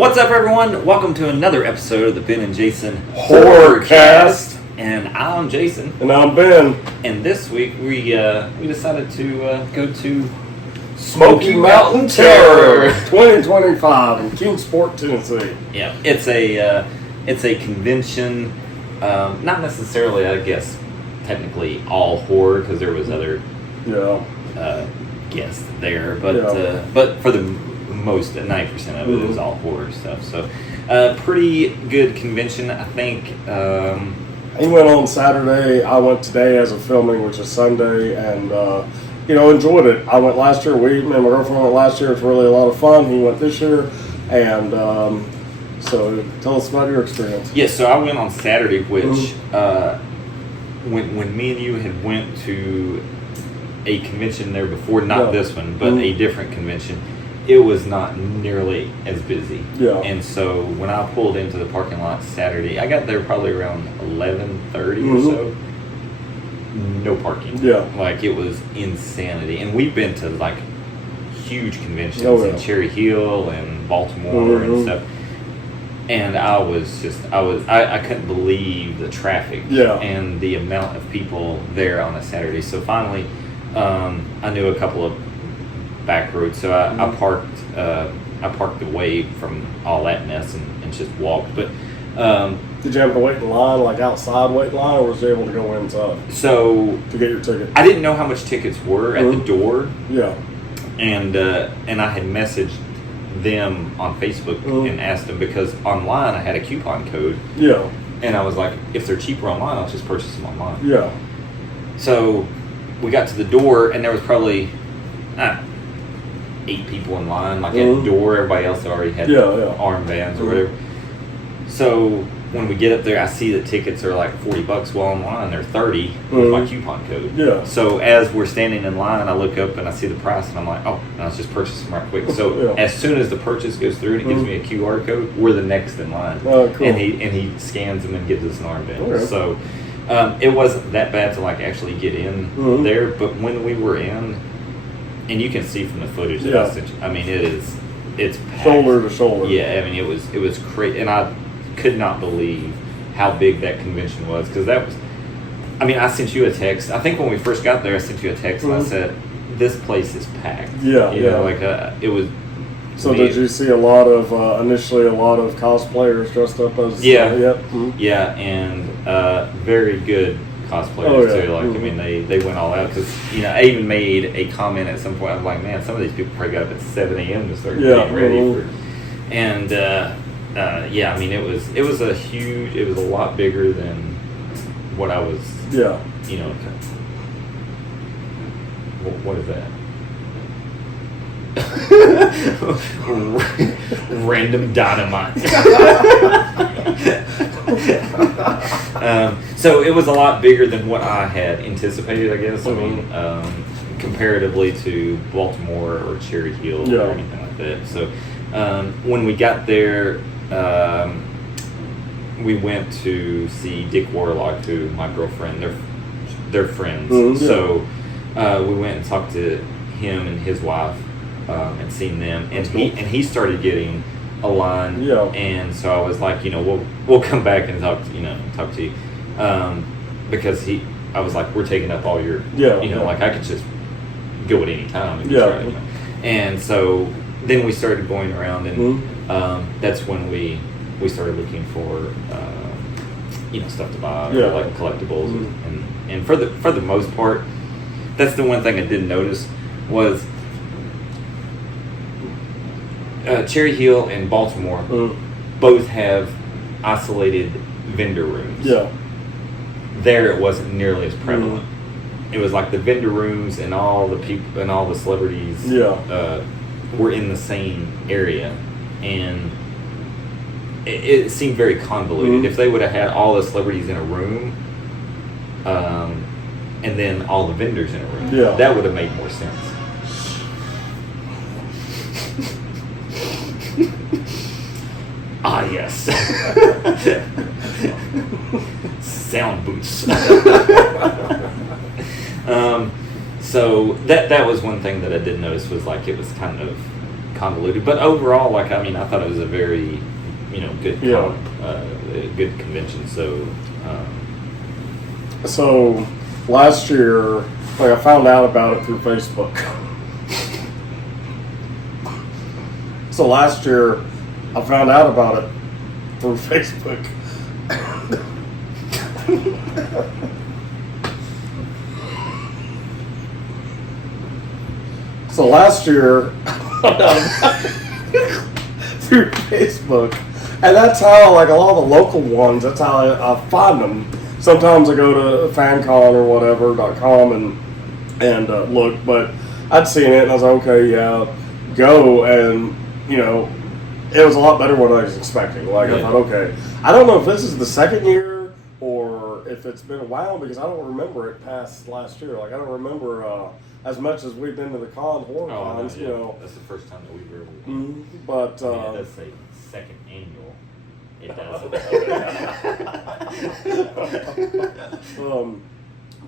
What's up, everyone? Welcome to another episode of the Ben and Jason Horrorcast. And I'm Jason. And I'm Ben. And this week we decided to go to Smokey Mountain Terror 2025 in Kingsport, Tennessee. Yeah, it's a convention. Not necessarily, I guess, technically all horror because there was other guests there, but for the most 90% of it is all horror stuff. So, pretty good convention, I think. He went on Saturday. I went today as of filming, which is Sunday, and enjoyed it. I went last year. Me and my girlfriend went last year. It's really a lot of fun. He went this year, and so tell us about your experience. Yeah, so I went on Saturday, which when me and you had went to a convention there before, not this one, but a different convention, it was not nearly as busy. Yeah. And so when I pulled into the parking lot Saturday, I got there probably around 11:30 or so. No parking. Yeah. Like, it was insanity. And we've been to like huge conventions in Cherry Hill and Baltimore and stuff. And I couldn't believe the traffic and the amount of people there on a Saturday. So finally, I knew a couple of back roads, so I parked away from all that mess and just walked. But did you have to wait in line, like outside wait in line, or was you able to go inside? So to get your ticket, I didn't know how much tickets were at the door. Yeah, and I had messaged them on Facebook and asked them, because online I had a coupon code. Yeah, and I was like, if they're cheaper online, I'll just purchase them online. Yeah. So we got to the door, and there was probably 8 people in line, like at the door. Everybody else already had armbands or whatever. So when we get up there, I see that tickets are like $40. Well, online they're $30 with my coupon code. Yeah. So as we're standing in line, I look up and I see the price, and I'm like, oh, and I'll just purchase them right quick. So as soon as the purchase goes through and it gives me a QR code, we're the next in line. Oh, cool. And he scans them and gives us an armband. Okay. So it wasn't that bad to like actually get in there, but when we were in, and you can see from the footage that I sent you, I mean, it's packed. Shoulder to shoulder. Yeah, I mean, it was crazy, and I could not believe how big that convention was, because that was, I mean, I sent you a text. I think when we first got there, I sent you a text and I said, this place is packed. Yeah, you know, like it was. So did you see initially a lot of cosplayers dressed up as? Yeah, and very good cosplayers too. Like, I mean, they went all out, because I even made a comment at some point. I'm like, man, some of these people probably got up at 7 a.m. to start getting ready for. And I mean, it was a lot bigger than what I was. Yeah. What is that? Random dynamite. So it was a lot bigger than what I had anticipated, I guess. I mean, comparatively to Baltimore or Cherry Hill or anything like that. So when we got there, we went to see Dick Warlock, who my girlfriend, they're friends. So we went and talked to him and his wife. And seen them, and he started getting a line, and so I was like, we'll come back and talk to you, because I was like, we're taking up all your, like, I could just go at any time, and and so then we started going around, and that's when we started looking for stuff to buy, or like collectibles, and for the most part, that's the one thing I didn't notice was. Cherry Hill and Baltimore both have isolated vendor rooms. Yeah. There, it wasn't nearly as prevalent. It was like the vendor rooms and all the people and all the celebrities were in the same area, and it seemed very convoluted. If they would have had all the celebrities in a room, and then all the vendors in a room, that would have made more sense. Ah, yes. Sound booths. So that was one thing that I did notice, was like it was kind of convoluted. But overall, like, I mean, I thought it was a very, good good convention. So, So last year, like, I found out about it through Facebook. So last year, I found out about it through Facebook. So last year, through Facebook, and that's how, like, a lot of the local ones, that's how I find them. Sometimes I go to fancon or whatever.com and look, but I'd seen it and I was like, okay, yeah, go, and it was a lot better than what I was expecting. Like, I thought, okay, I don't know if this is the second year or if it's been a while, because I don't remember it past last year. Like, I don't remember as much as we've been to the horror cons. That's the first time that we've ever been. But it does say second annual. It doesn't.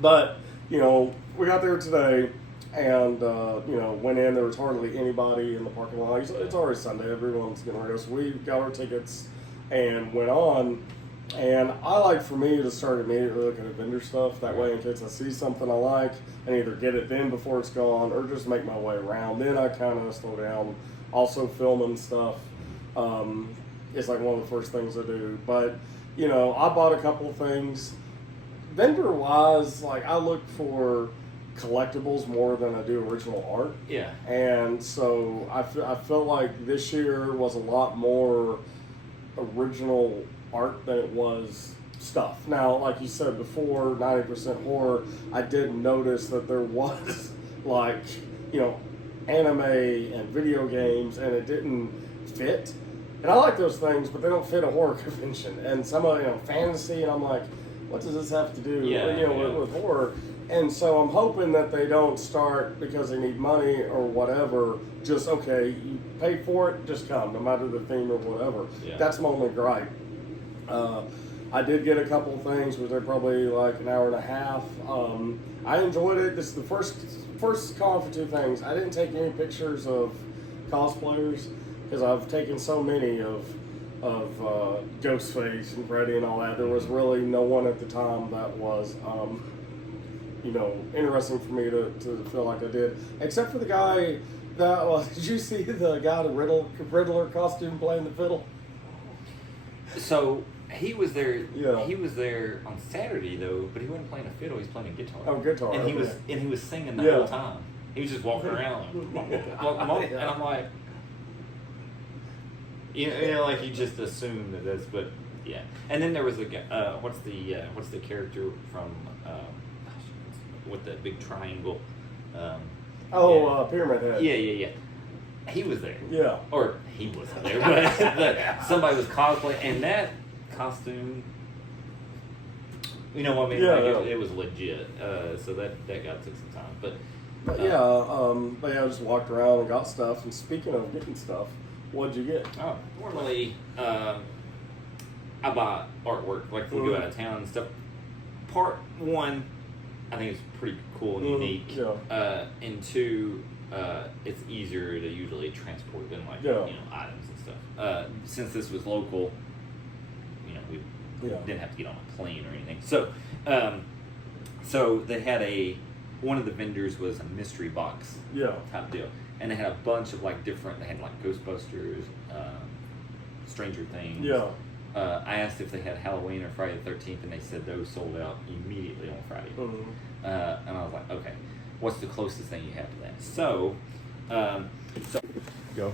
But we got there today. And, went in, there was hardly anybody in the parking lot. It's already Sunday, everyone's going to go. So we got our tickets and went on. And I like, for me, to start immediately looking at vendor stuff. That way, in case I see something I like, and either get it then before it's gone or just make my way around. Then I kind of slow down. Also filming stuff. It's like one of the first things I do. But, I bought a couple of things. Vendor-wise, like, I look for collectibles more than I do original art. Yeah. And so I felt like this year was a lot more original art than it was stuff. Now, like you said before, 90% horror, I did notice that there was, like, anime and video games, and it didn't fit. And I like those things, but they don't fit a horror convention. And some of, fantasy, and I'm like, what does this have to do with horror? And so I'm hoping that they don't start, because they need money or whatever, just, okay, you pay for it, just come, no matter the theme or whatever. Yeah. That's my only gripe. I did get a couple of things, which they're probably like an hour and a half. I enjoyed it. This is the first con for two things. I didn't take any pictures of cosplayers, because I've taken so many of Ghostface and Freddy and all that. There was really no one at the time that was interesting for me to feel like I did, except for the guy that did you see the guy in the Riddler costume playing the fiddle? So he was there. Yeah. He was there on Saturday though, but he wasn't playing a fiddle. He was playing a guitar. Oh, guitar. And he was singing the whole time. He was just walking around, and I'm like, like you just assume that that's, but yeah. And then there was a guy. What's the character from with the big triangle? Pyramid Head. Yeah. He was there. Yeah. Or he wasn't there, but somebody was cosplaying, and that costume, you know what I mean? Yeah, like it was legit. So that took some time, but I just walked around and got stuff. And speaking of getting stuff, what'd you get? Oh, normally I buy artwork, like we go out of town and stuff. Part one, I think it's pretty cool and unique. Yeah. And two, it's easier to usually transport than items and stuff. Since this was local, we didn't have to get on a plane or anything. So they had one of the vendors was a mystery box type deal, and they had a bunch of different. They had Ghostbusters, Stranger Things. Yeah. I asked if they had Halloween or Friday the 13th, and they said those sold out immediately on Friday. Mm-hmm. And I was like, okay, what's the closest thing you have to that? So Go.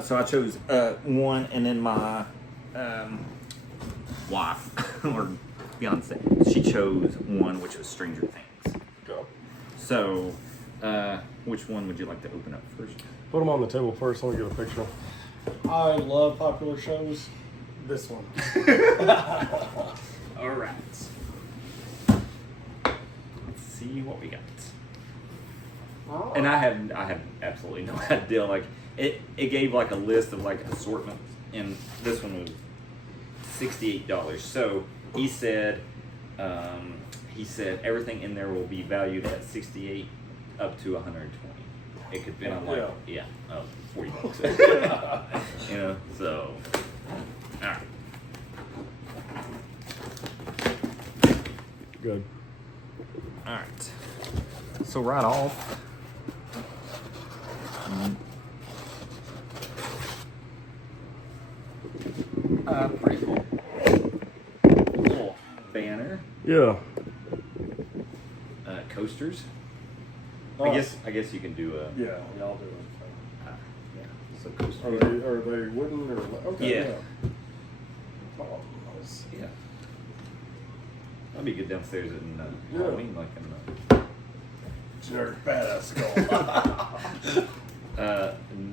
So I chose one, and then my wife, or fiance, she chose one, which was Stranger Things. Go. So, which one would you like to open up first? Put them on the table first. Let me get a picture. I love popular shows. This one. All right. Let's see what we got. Oh. And I have absolutely no idea. Like it gave a list of assortments, and this one was $68. So he said everything in there will be valued at $68 up to $120. it could fit. I'm like, yeah, $40. You know, so all right. Good. All right. So right off. Pretty cool. Little banner. Yeah. Coasters. Oh, I guess you can do a. Yeah, y'all do it. Yeah. So coasters. Are they wooden or okay? Yeah. Oh, nice. Yeah. That'd be good downstairs in Yeah. Halloween, like in Generic badass skull.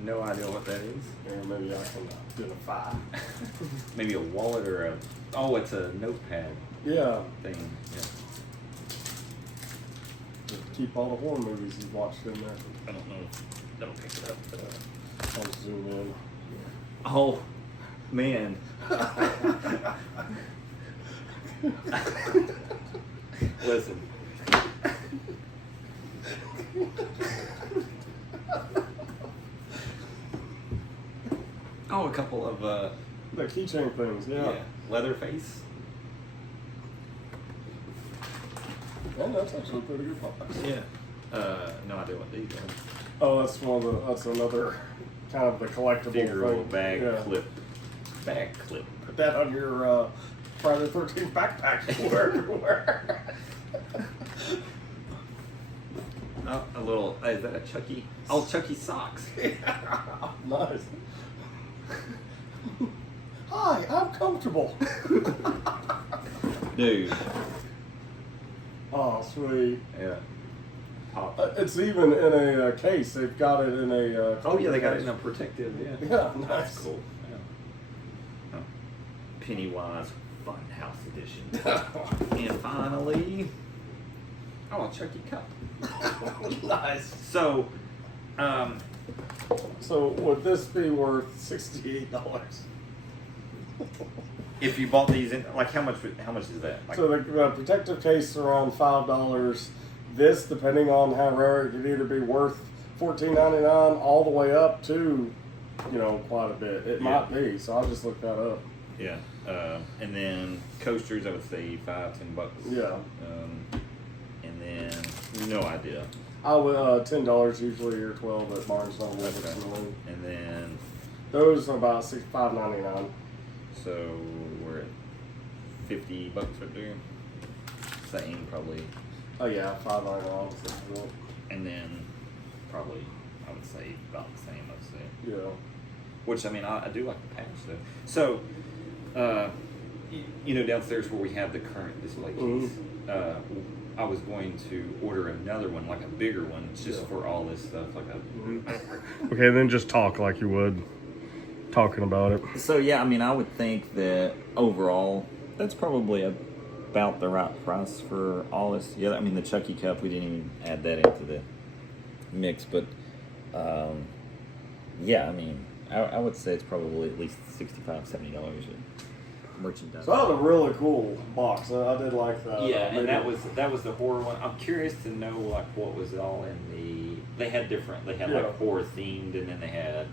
no idea what that is. Or maybe I can identify. Maybe a wallet or a. Oh, it's a notepad Yeah. thing. Yeah. Just keep all the horror movies you've watched in there. I don't know. That'll pick it up. But, I'll zoom in. oh, man. Listen. Oh, a couple of The keychain things, yeah. Leatherface. Yeah, that's actually a pretty good box. Yeah. No idea what these are. Oh, that's that's another kind of the collectible Figural thing. bag Yeah. clip. Bag clip. Put that on your Friday the 13th backpack everywhere. Oh, a little. Is that a Chucky? Oh, Chucky socks. Nice. Hi, I'm comfortable. Dude. Oh, sweet. Yeah. Pop. It's even in a case. They've got it in a. Oh yeah, they got it in a protective. Yeah. Yeah, nice. That's cool. Yeah. Oh. Pennywise Funhouse Edition. And finally, oh, a Chucky cup. Nice. So, So would this be worth $68? if you bought these in, like, how much is that? Like, So the protective case is around $5. This, depending on how rare, it could either be worth $14.99 all the way up to, quite a bit. It might be. So I'll just look that up. yeah. And then coasters, I would say $5-10. Yeah. And then no idea. I would $10 usually or $12 at Barnes Noble. Okay. And then Those are about $5.99. so we're at $50 right there. Same probably. Oh yeah, $5.99. And then probably I would say about the same. I'd say. Yeah. Which I mean I do like the patch though. So downstairs where we have the current display case. I was going to order another one, like a bigger one, just for all this stuff, like a. Okay, then just talk like you would talking about it. So yeah, I mean, I would think that overall, that's probably about the right price for all this. Yeah, I mean, the Chucky cup, we didn't even add that into the mix, but yeah, I mean, I would say it's probably at least $65-$70 in merchandise. So that was a really cool box. I did like that. Yeah, and that was the horror one. I'm curious to know like what was all in the. They had like horror themed, and then they had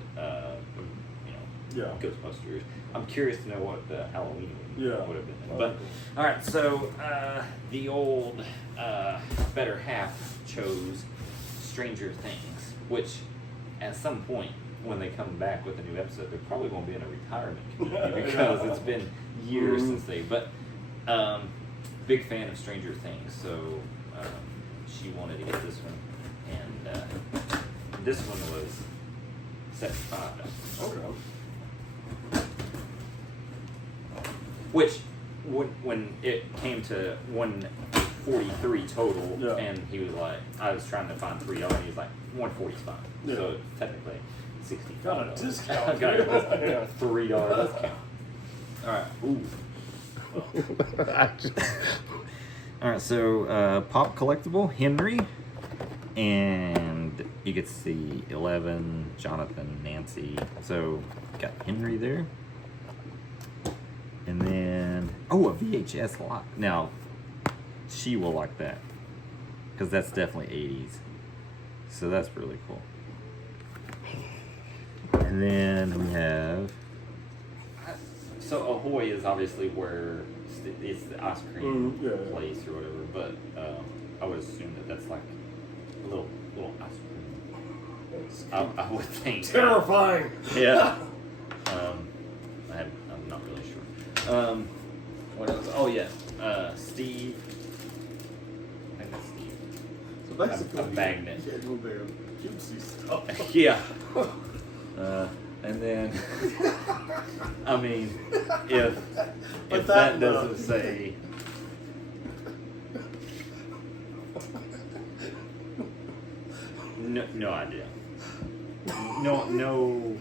Ghostbusters. I'm curious to know what the Halloween would have been. But all right, so the old better half chose Stranger Things, which at some point when they come back with a new episode, they're probably going to be in a retirement community because it's been years since they. But big fan of Stranger Things, so she wanted to get this one, and this one was $75. Okay. Which, when it came to 143 total, and he was like, I was trying to find $3, he was like, 140 is fine. Yeah. So technically, $65. Got a discount. Got a $3 discount. All right. Ooh. All right. So pop collectible Henry, and you get to see 11, Jonathan, Nancy. So got Henry there. And then, a VHS lock. Now, she will like that. Because that's definitely 80s. So that's really cool. And then we have. So Ahoy is obviously where it's the ice cream place or whatever, but I would assume that that's like a little ice cream. I would think. Terrifying. Yeah. I'm not really sure. What else? Oh yeah, Steve. I think that's Steve. So basically, a magnet. Yeah, little bit of cutesy stuff. Yeah. And then, I mean, if that doesn't say. No idea. No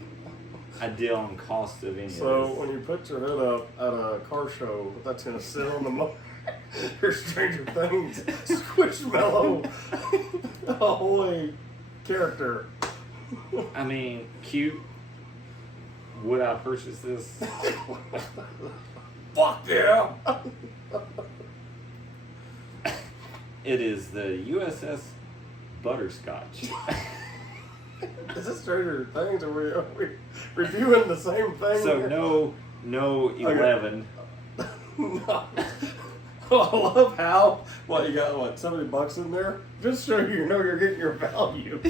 idea on cost of any So of this. when you put your head up at a car show, that's gonna sit on the your Stranger Things Squishmallow Ahoy character. I mean, cute. Would I purchase this? Fuck yeah! It is the USS Butterscotch. Is this Stranger Things? Are we reviewing the same thing? So here? no 11. No. I love how you got $70 in there? Just so you know you're getting your value.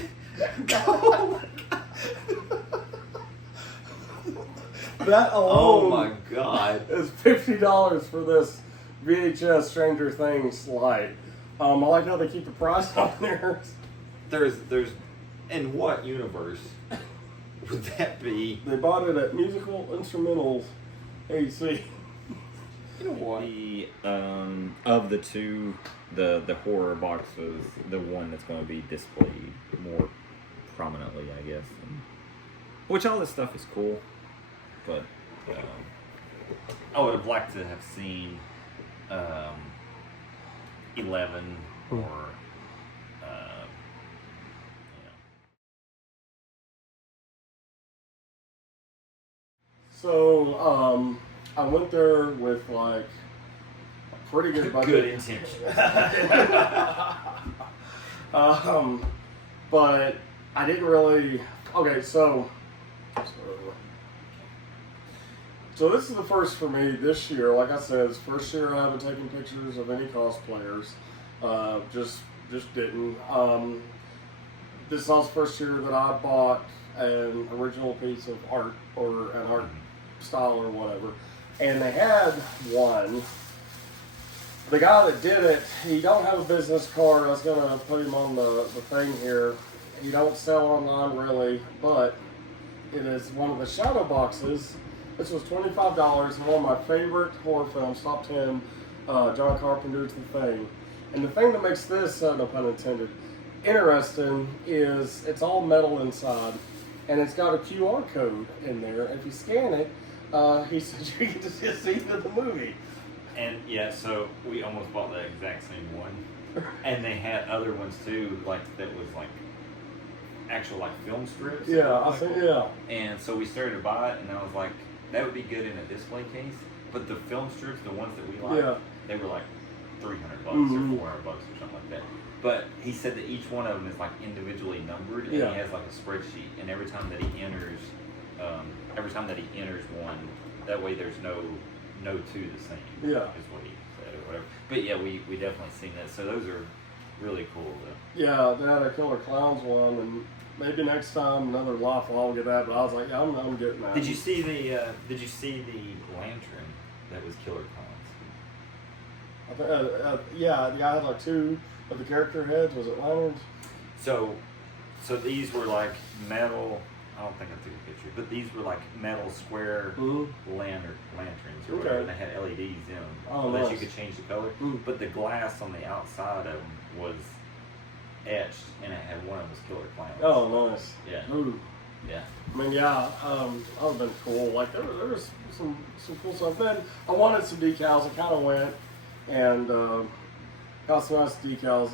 That alone Oh my god. is $50 for this VHS Stranger Things light. I like how they keep the price on there. There's in what universe would that be? They bought it at Musical Instrumentals AC. You know what? Of the two, the horror box was the one that's going to be displayed more prominently, I guess. Which all this stuff is cool, but I would have liked to have seen 11 or. So, I went there with like a pretty good budget. Good intention. But I didn't really. Okay, so this is the first for me this year. Like I said, it's the first year I haven't taken pictures of any cosplayers. Just didn't. This is also the first year that I bought an original piece of art or an art style or whatever. And they had one. The guy that did it, he don't have a business card. I was going to put him on the thing here. He don't sell online really, but it is one of the shadow boxes. This was $25. One of my favorite horror films, top 10, John Carpenter's The Thing. And the thing that makes this, no pun intended, interesting is it's all metal inside. And it's got a QR code in there. If you scan it, he said you get to see a scene of the movie. And yeah, so we almost bought the exact same one. And they had other ones too, like that was like actual like film strips. Yeah, I think, yeah. And so we started to buy it, and I was like, that would be good in a display case. But the film strips, the ones that we like, they were like $300 or $400 or something like that. But he said that each one of them is like individually numbered, and he has like a spreadsheet. And every time that he enters one, that way there's no two the same. Yeah, is what he said or whatever. But yeah, we definitely seen that. So those are really cool. Though. Yeah, they had a Killer Clowns one, and maybe next time another life I'll get that. But I was like, yeah, I'm getting that. Did you see the lantern that was Killer Clowns? Yeah, I had like two of the character heads. Was it lanterns? So these were like metal. I don't think I took a picture, but these were like metal square lanterns or whatever. And they had LEDs in them that you could change the color. But the glass on the outside of them was etched, and it had one of them was Killer Clowns. Oh, nice. Yeah. Ooh. Yeah. I mean, that would have been cool. Like there was some cool stuff. Then I wanted some decals. I kind of went and got some nice decals.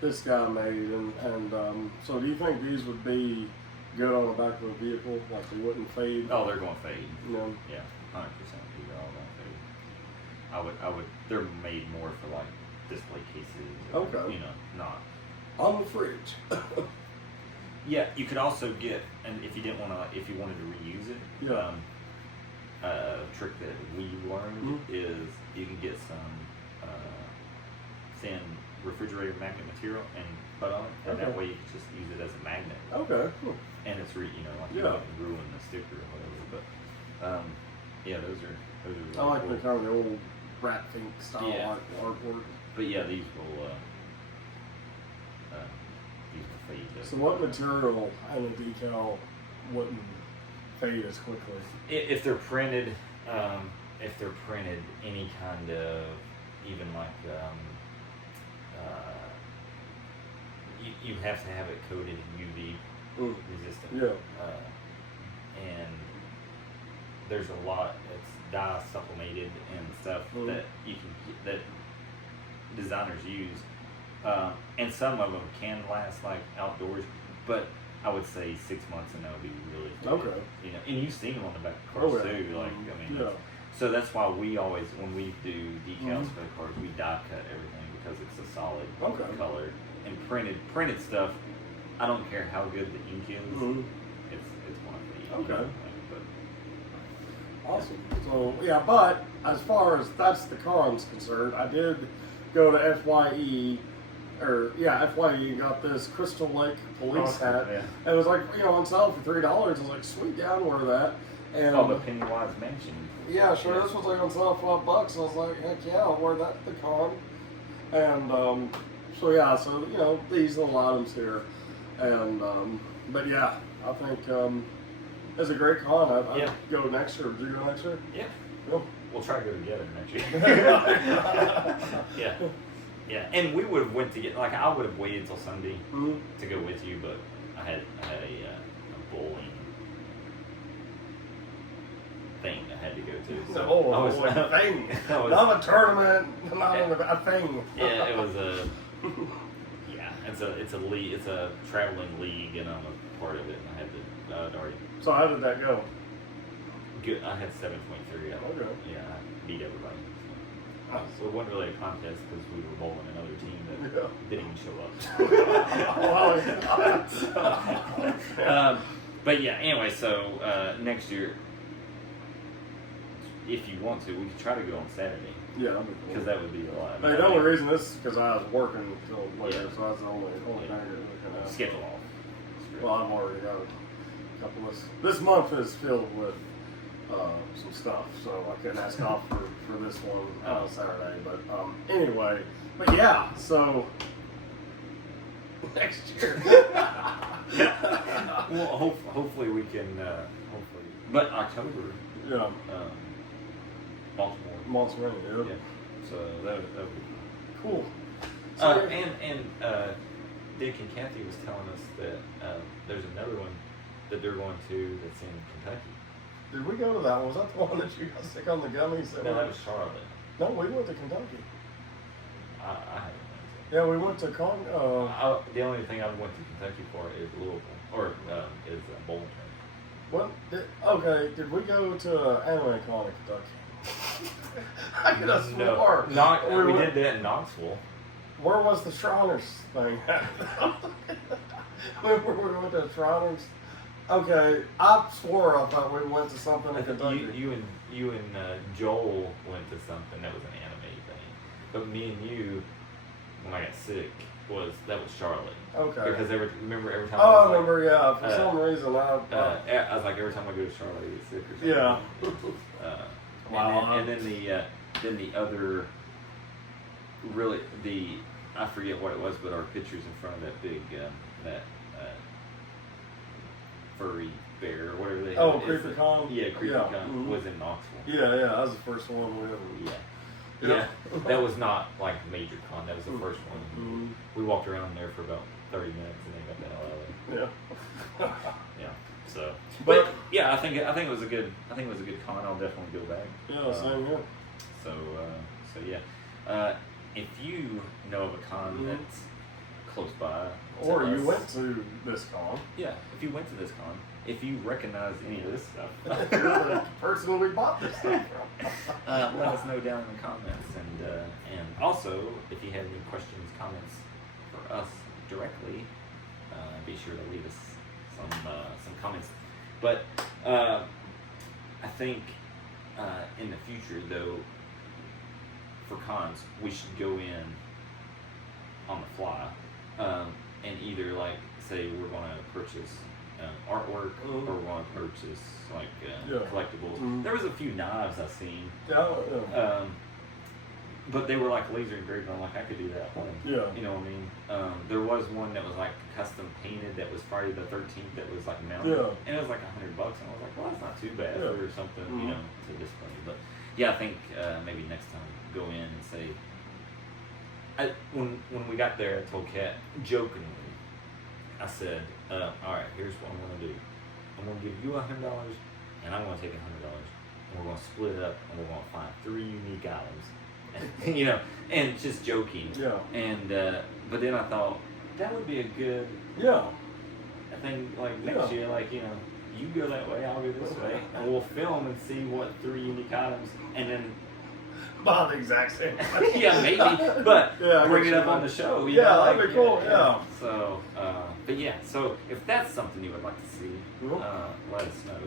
This guy made, and so do you think these would be good on the back of a vehicle, like they wouldn't fade? Oh, they're going to fade. No. Yeah, 100%. These are all going to fade. I would. They're made more for like display cases. Or, Okay. Not on the fridge. Yeah, you could also get, and if you didn't want to, if you wanted to reuse it, Yeah. a trick that we learned is you can get some thin refrigerator magnet material and put on it, and that way you can just use it as a magnet. Okay. Cool. And it's like you wouldn't ruin the sticker or whatever. But yeah, those are really I like cool. the kind of the old rat pink style artwork. But yeah, these will fade. So what material in a decal wouldn't fade as quickly? If they're printed, any kind of, even like you have to have it coated in UV resistant. Yeah. And there's a lot. It's dye sublimated and stuff that you can that designers use. And some of them can last like outdoors, but I would say 6 months and that would be really good. Okay. And you've seen them on the back of cars too. Like so that's why we always, when we do decals for the cars, we die cut everything because it's a solid color. And printed stuff, I don't care how good the ink is, it's one of the okay. Awesome. So yeah, but as far as that's the cons concerned, I did go to FYE and got this Crystal Lake police hat. Yeah. And it was like, on sale for $3. I was like, sweet, yeah, I'd wear that. And the Pennywise Mansion. Yeah, sure. This was like on sale for $5. I was like, heck yeah, I'll wear that to the con. And these little items here. And but yeah, I think it's a great con. I'd go next year. Would you go next year? Yeah. Yep. We'll try to go together next year. Yeah. Yeah. And we would have went to get, like, I would have waited till Sunday to go with you, but I had a bowling thing I had to go to. So I was a thing. Not a tournament, not a thing. Yeah, it was a it's a league, it's a traveling league, and I'm a part of it, and I had to already. So how did that go? Good. I had 7.3. Okay. Yeah, I beat everybody. So it wasn't really a contest because we were bowling another team that didn't even show up. But yeah, anyway, so next year, if you want to, we could try to go on Saturday. Yeah, that'd be cool. Because that would be a lot. The only reason this is because I was working until later, so that's the only thing that we can schedule off. Well, I've already got a couple of this month is filled with some stuff, so I couldn't ask off for this one Saturday. But anyway, but yeah, so next year. Well, hopefully we can. Hopefully, but October. Yeah. Baltimore. Yeah. So that would be cool. And Dick and Kathy was telling us that there's another one that they're going to that's in Kentucky. Did we go to that one? Was that the one that you got sick on the gummies? No, that was Charlotte. No, we went to Kentucky. I haven't been to. Yeah, we went to the only thing I went to Kentucky for is Louisville, or is Bowling. What? Did we go to Anime Con in Kentucky? I could have swore. We did that in Knoxville. Where was the Shriners thing? Remember we went to Shriners? Okay, I swore I thought we went to something in Kentucky. You and Joel went to something that was an anime thing, but me and you, when I got sick, was Charlotte. Okay. Because remember every time. I remember. Yeah, for some reason I was like, every time I go to Charlotte, I get sick or something. Yeah. Wow. And then the other, really I forget what it was, but our pictures in front of that big furry bear or whatever they. Oh, CreepyCon. Yeah, CreepyCon was in Knoxville. Yeah, that was the first one we ever. Yeah, that was not like major con. That was the first one. Mm-hmm. We walked around there for about 30 minutes and then got the hell out of there. Yeah. Yeah. So, but yeah, I think it was a good con. I'll definitely go back. Yeah, same here. So yeah. If you know of a con that's close by, or you went to this con. Yeah, if you went to this con, if you recognize any of this stuff, you're the person we bought this stuff from. Let us know down in the comments, and also if you have any questions, comments for us directly, be sure to leave us some comments. But I think in the future, though, for cons, we should go in on the fly and either like say we're going to purchase artwork or we're going to purchase like collectibles. There was a few knives I seen. But they were like laser engraved. I'm like, I could do that one. Yeah. You know what I mean? There was one that was like custom painted that was Friday the 13th that was like mounted. Yeah. And it was like $100. And I was like, well, that's not too bad for something, you know, to display. But yeah, I think maybe next time go in and say, when we got there, I told Kat, jokingly, I said, all right, here's what I'm going to do. I'm going to give you $100 and I'm going to take $100 and we're going to split it up and we're going to find 3 unique items. You know, and just joking. Yeah. And but then I thought that would be a good thing. Like next year, like you know, you go that way, I'll go this way, and we'll film and see what 3 unique items, and then buy the exact same. yeah, maybe, but bring it up on the show. You know, that'd be cool. Yeah. So, but yeah, so if that's something you would like to see, let us know.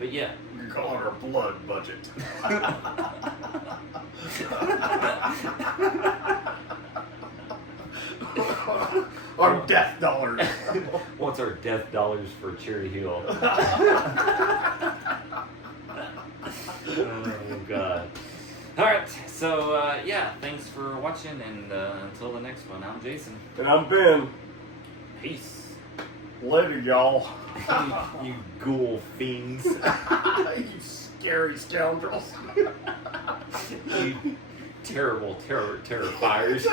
But yeah, you can call it our blood budget. Our death dollars. What's our death dollars for Cherry Hill? Oh God. All right, so yeah, thanks for watching, and until the next one, I'm Jason. And I'm Ben. Peace. Later, y'all. You ghoul fiends. You scary scoundrels. You terrible terrifiers.